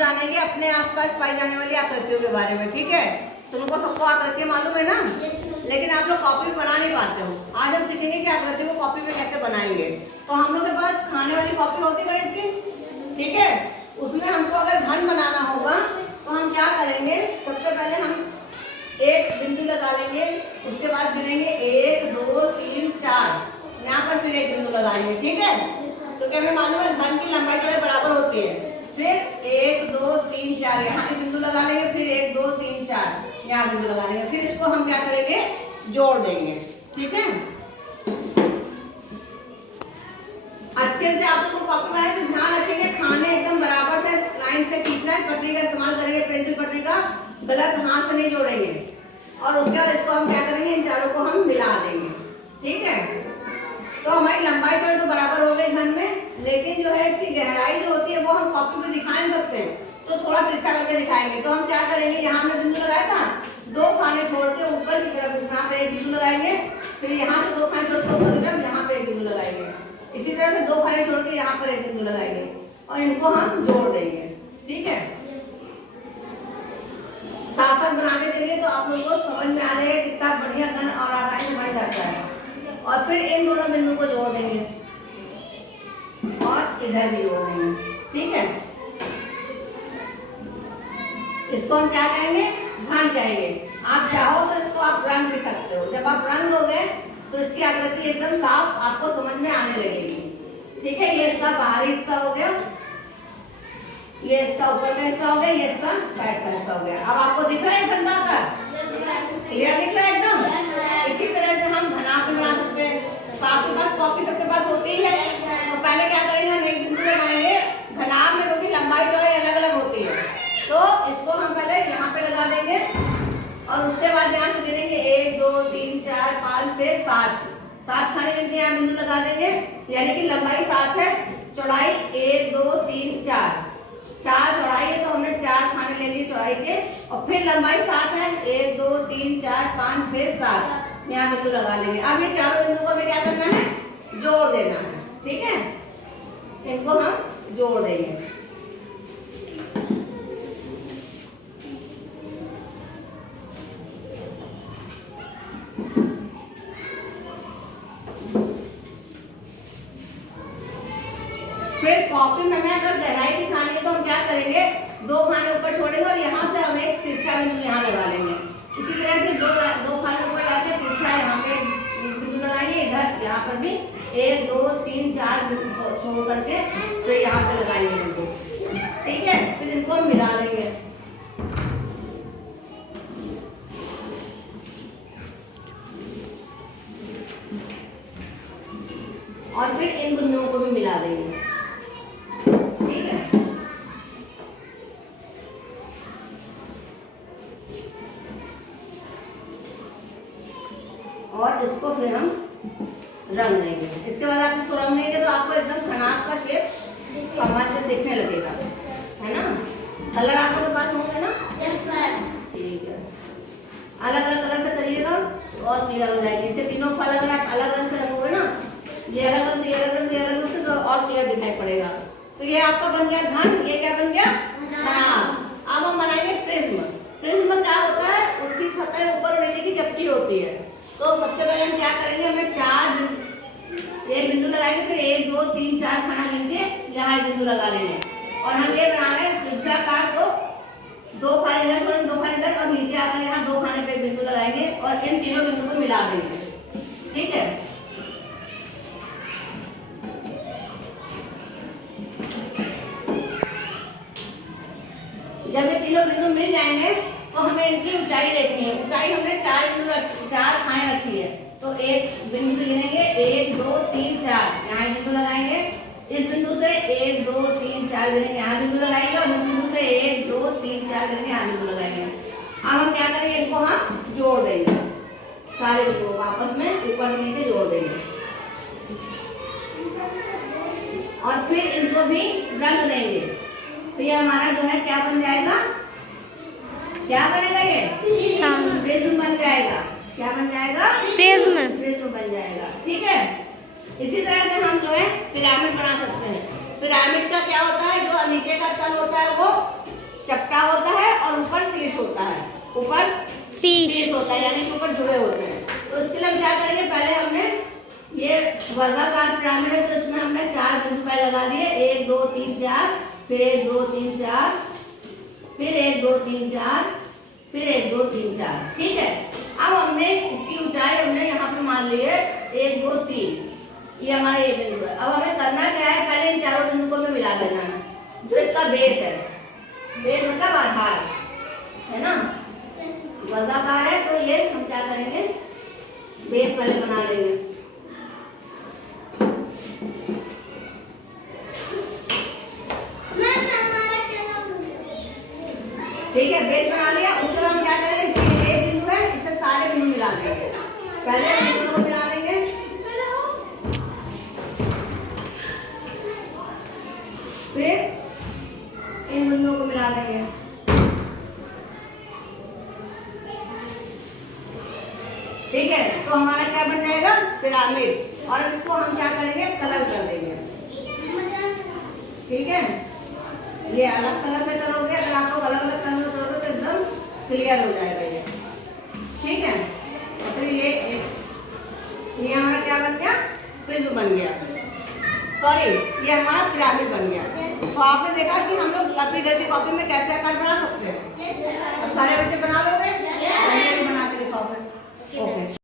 जानेंगे अपने आसपास पाई जाने वाली आकृतियों के बारे में। ठीक है, तुमको सबको आकृतियाँ मालूम है ना, लेकिन आप लोग कॉपी बना नहीं पाते हो। आज हम सीखेंगे कि आकृति को कॉपी पे कैसे बनाएंगे। तो हम लोग के पास खाने वाली कॉपी होती है गणित की, ठीक है। उसमें हमको अगर घन बनाना होगा तो हम क्या करेंगे, सबसे पहले हम एक बिंदु लगा लेंगे, उसके बाद गिनेंगे 1 2 3 4, यहाँ पर फिर एक बिंदु लगाएंगे। ठीक है, तो क्या हमें मालूम है घन की लंबाई चौड़ाई बराबर होती है। फिर 1 2 3 4 यहाँ एक बिंदु लगा लेंगे, फिर 1 2 3 4 यहाँ बिंदु लगा लेंगे, फिर इसको हम क्या करेंगे, जोड़ देंगे। ठीक है, अच्छे से आप लोग को कॉपी बनाए तो ध्यान रखेंगे खाने एकदम बराबर से लाइन से खींचना है। पटरी का इस्तेमाल करेंगे, पेंसिल पटरी का, गलत हाथ से नहीं जोड़ेंगे। और उसके बाद इसको हम क्या करेंगे, इन चारों को हम मिला देंगे। ठीक है, तो हमारी लंबाई चौड़ाई तो बराबर हो गई घन में, लेकिन जो है इसकी गहराई जो होती है वो हम कॉपी पे दिखा नहीं सकते, तो थोड़ा तिरछा करके दिखाएंगे। तो हम क्या करेंगे, यहाँ में बिंदु लगाया था, 2 खाने छोड़ के ऊपर की तरफ यहाँ पे एक बिंदु लगाएंगे, फिर यहाँ से 2 खाने छोड़ के ऊपर की तरफ यहाँ पे एक बिंदु लगाएंगे, इसी तरह से 2 खाने छोड़ के यहाँ पर एक बिंदु लगाएंगे और इनको हम जोड़ देंगे। ठीक है, साथ साथ बनाते चलिए तो आप लोगों को समझ में आ जाएगा कितना बढ़िया घन और आसानी से बन जाता है। और फिर इन दोनों बिंदु को जोड़ देंगे और इधर भी जोड़ देंगे। ठीक है, इसको हम क्या कहेंगे, घन कहेंगे। आप चाहो तो इसको आप रंग भी सकते हो। जब आप रंग दोगे तो इसकी आकृति एकदम साफ आपको समझ में आने लगेगी। ठीक है, ये इसका बाहरी हिस्सा हो गया, ये इसका ऊपर का हिस्सा हो गया, ये इसका साइड का हिस्सा हो गया। अब आपको दिख रहा है घन का आकार, क्लियर दिख रहा है एकदम। इसी तरह से हम घनाभ भी बना सकते हैं। तो आपके पास कॉपी सबके पास होती ही है, तो पहले क्या करेंगे, हम एक बिंदु लगाएंगे घनाभ में, क्योंकि लंबाई चौड़ाई अलग अलग होती है। तो इसको हम पहले यहाँ पे लगा देंगे और उसके बाद यहाँ से गिनेंगे 1 2 3 4 5 6 7 खाने गिनके यहाँ बिंदु लगा देंगे, यानी कि लंबाई 7 है, चौड़ाई 1 2 3 4 चौड़ाई है, तो हमने 4 खाने ले लिए चौड़ाई के, और फिर लंबाई 7 है, 1 2 3 4 5 6 7 यहाँ बिंदु लगा लेंगे। अब ये चारों बिंदु को हमें क्या करना है, जोड़ देना है। ठीक है, इनको हम जोड़ देंगे। फिर कॉपी में हमें अगर गहराई दिखानी है तो हम क्या करेंगे, 2 खाने ऊपर छोड़ेंगे और यहाँ से हम एक तिरछा बिंदु यहाँ लगा लेंगे। इसी तरह से 2 खाने ऊपर लाके तिरछा यहाँ पे बिंदु लगाएंगे, इधर यहाँ पर भी 1 2 3 4 बिंदु छोड़ करके फिर यहाँ पे लगाएंगे बिंदु। ठीक है, फिर इनको हम मिला देंगे। और फिर इन बिंदुओं को भी मिला देंगे। और इसको फिर हम रंग देंगे। इसके बाद आप इसको रंग देंगे तो आपको एकदम घनाभ का शेप कमाल से दिखने लगेगा, है ना। कलर आप लोगों के पास होंगे ना, ठीक है। अलग अलग कलर से करिएगा तो और क्लियर हो जाएगी। इसके तीनों फल अगर आप अलग रंग से रंगोगे ना, ये अलग रंग से, ये अलग रंग से, ये अलग रंग से, तो और क्लियर दिखाई पड़ेगा। तो ये आपका बन गया घन, ये क्या बन गया, घनाभ। अब हम बनाएंगे प्रिज्म। प्रिज्म क्या होता है, उसकी सतह ऊपर और नीचे की चपटी होती है। तो सबसे पहले हम क्या करेंगे, हमें एक बिंदु लगाएंगे, फिर 1 2 3 4 खाना गिनके यहाँ एक बिंदु लगा लेंगे। और हम ये बना रहे हैं त्रिभुजाकार, तो 2 खाने इधर छोड़ेंगे, 2 खाने इधर, और नीचे आकर यहाँ 2 खाने पे बिंदु लगाएंगे और इन तीनों बिंदु को मिला देंगे। ठीक है, जब ये तीनों बिंदु मिल जाएंगे तो हमें इनकी ऊंचाई देखनी है। ऊंचाई हमने 4 खाने रखी है, तो एक बिंदु गिनेंगे 1 2 3 4 यहाँ बिंदु लगाएंगे, इस बिंदु से 1 2 3 4 गिनेंगे, यहाँ बिंदु लगाएंगे, और इस बिंदु से 1 2 3 4 गिनेंगे, यहाँ बिंदु लगाएंगे। अब हम क्या करेंगे, इनको हम जोड़ देंगे, सारे बिंदुओं को आपस में ऊपर नीचे जोड़ देंगे और फिर इनको भी रंग देंगे। तो ये हमारा जो है क्या बन जाएगा, क्या बनेगा, ये प्रिज्म बन जाएगा। क्या बन जाएगा, प्रिज्म बन जाएगा। ठीक है, इसी तरह से हम जो है पिरामिड बना सकते हैं। पिरामिड का क्या होता है, जो नीचे का तल होता है वो ऊपर शीश शीश होता है, यानी कि ऊपर जुड़े होते हैं। तो इसके लिए हम क्या करेंगे, पहले हमने ये वर्गाकार पिरामिड है, तो इसमें हमने 4 बिंदु पहले लगा दिए, 1 2 3 4, फिर 1 2 3 4, फिर 1 2 3 4, फिर 1 2 3 4। ठीक है, अब हमने इसकी ऊंचाई हमने यहाँ पे मान ली है 1 2 3, ये हमारा ये बिंदु है। अब हमें करना क्या है, पहले इन चारों बिंदु को हमें मिला देना है, जो इसका बेस है। बेस मतलब आधार है ना, वर्गाकार है, तो ये हम क्या करेंगे, बेस पहले बना लेंगे। ठीक है, बेस बना लिया। उसके बाद हम क्या करेंगे, जो ये बिंदु है इससे सारे बिंदु मिला देंगे। पहले बिंदु को मिला देंगे, फिर इन बिंदुओं को मिला देंगे। ठीक है, तो हमारा क्या बन जाएगा, पिरामिड। और इसको हम क्या करेंगे, कलर कर देंगे। ठीक है, ये अलग कलर से करोगे, अगर आप लोग अलग अलग कलर में करोगे तो एकदम क्लियर हो जाएगा ये। ठीक है, और फिर ये हमारा क्या बन गया, प्रिज्म बन गया, सॉरी ये हमारा पिरामिड बन गया। तो आपने देखा कि हम लोग अपनी गणित कॉपी में कैसे आकार बना सकते हैं। अब सारे बच्चे बना लोगे, बना के दिखाओ फिर। ओके।